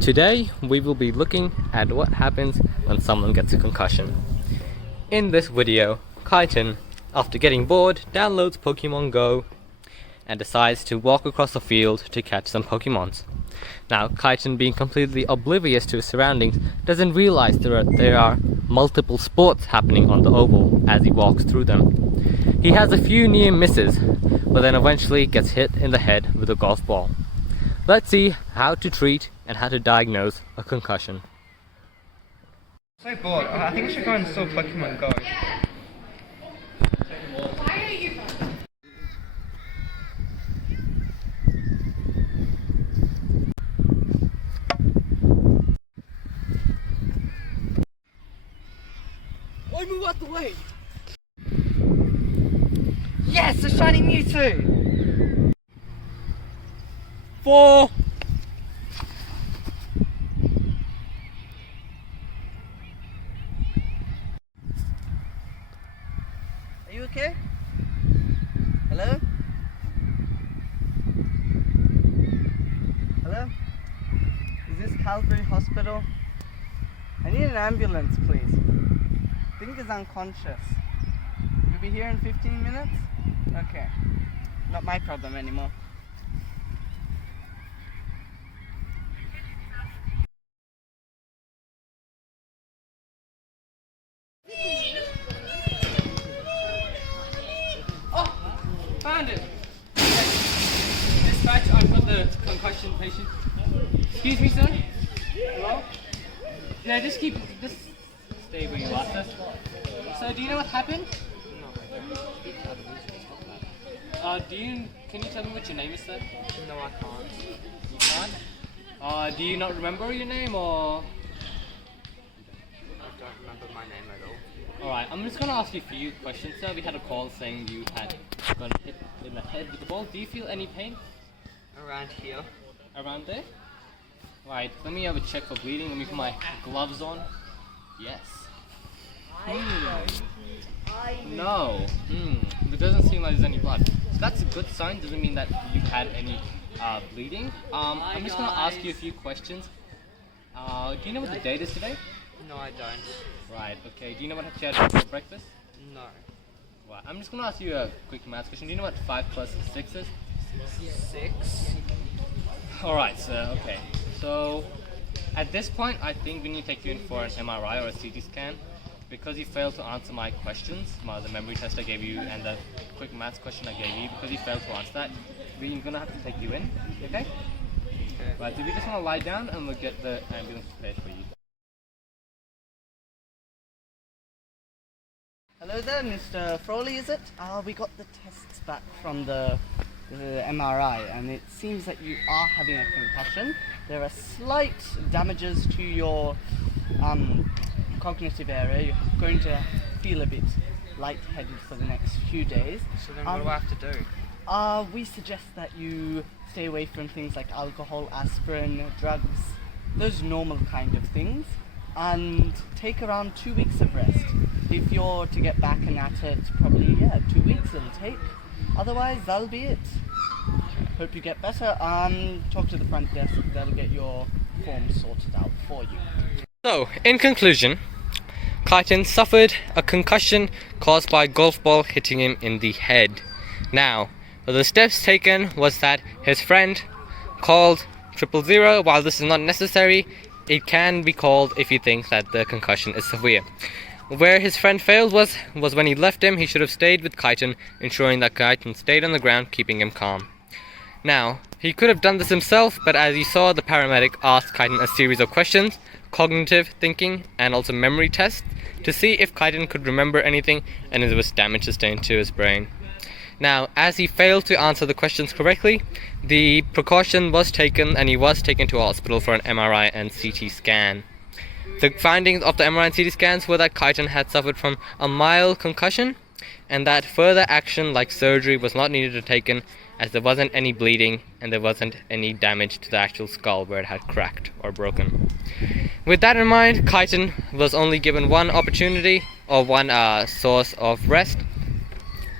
Today we will be looking at what happens when someone gets a concussion. In this video, Kaiten, after getting bored, downloads Pokemon Go and decides to walk across the field to catch some Pokemons. Now, Kaiten, being completely oblivious to his surroundings, doesn't realize there are multiple sports happening on the oval as he walks through them. He has a few near misses, but then eventually gets hit in the head with a golf ball. Let's see how to treat and how to diagnose a concussion. So bored. I think we should go and install Pokemon Go. Oi, move out the way! Yes, the shiny Mewtwo! 4. Are you okay? Hello? Hello? Is this Calvary Hospital? I need an ambulance, please. I think he's unconscious. You'll be here in 15 minutes? Okay. Not my problem anymore. Oh, found it. Dispatch, I've got the concussion patient. Excuse me, sir. Hello? Yeah, just stay where you are, sir. So, do you know what happened? Can you tell me what your name is, sir? No, I can't. You can't? Do you not remember your name, or? I don't remember my name at all. Alright, I'm just gonna ask you a few questions, sir. We had a call saying you had got hit in the head with the ball. Do you feel any pain? Around here. Around there? Right, let me have a check for bleeding. Let me put my gloves on. Yes. No. It doesn't seem like there's any blood. So that's a good sign. Doesn't mean that you've had any bleeding. I'm just gonna ask you a few questions. Do you know what the date is today? No, I don't. Right, okay. Do you know what you had for breakfast? No. Right, I'm just gonna ask you a quick maths question. Do you know what 5 plus 6 is? 6. Alright, so, okay. So, at this point, I think we need to take you in for an MRI or a CT scan. Because you failed to answer my questions, the memory test I gave you and the quick maths question I gave you, because you failed to answer that, we're gonna have to take you in, okay? Okay. Right, do we just wanna lie down and we'll get the ambulance prepared for you? Hello there, Mr. Froley, is it? We got the tests back from the MRI, and it seems that you are having a concussion. There are slight damages to your cognitive area. You're going to feel a bit lightheaded for the next few days. So then what do I have to do? We suggest that you stay away from things like alcohol, aspirin, drugs, those normal kind of things, and take around 2 weeks of rest. If you're to get back and at it, probably 2 weeks it'll take. Otherwise, that'll be it. Hope you get better. Talk to the front desk. They'll get your form sorted out for you. So, in conclusion, Kaiten suffered a concussion caused by a golf ball hitting him in the head. Now, the steps taken was that his friend called 000. While this is not necessary, it can be called if you think that the concussion is severe. Where his friend failed was when he left him. He should have stayed with Kaiten, ensuring that Kaiten stayed on the ground, keeping him calm. Now, he could have done this himself, but as you saw, the paramedic asked Kaiten a series of questions, cognitive thinking, and also memory tests, to see if Kaiten could remember anything and if there was damage sustained to his brain. Now, as he failed to answer the questions correctly, the precaution was taken and he was taken to a hospital for an MRI and CT scan. The findings of the MRI and CT scans were that Kaiten had suffered from a mild concussion and that further action like surgery was not needed to be taken, as there wasn't any bleeding and there wasn't any damage to the actual skull where it had cracked or broken. With that in mind, Kaiten was only given one opportunity or one source of rest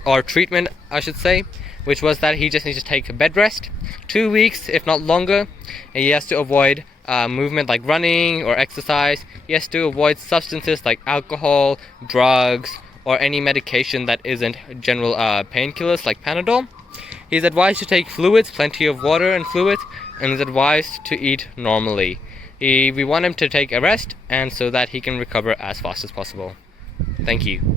or treatment, I should say, which was that he just needs to take a bed rest, 2 weeks if not longer, and he has to avoid movement like running or exercise, he has to avoid substances like alcohol, drugs, or any medication that isn't general painkillers like Panadol. He's advised to take fluids, plenty of water and fluids, and is advised to eat normally. We want him to take a rest and so that he can recover as fast as possible. Thank you.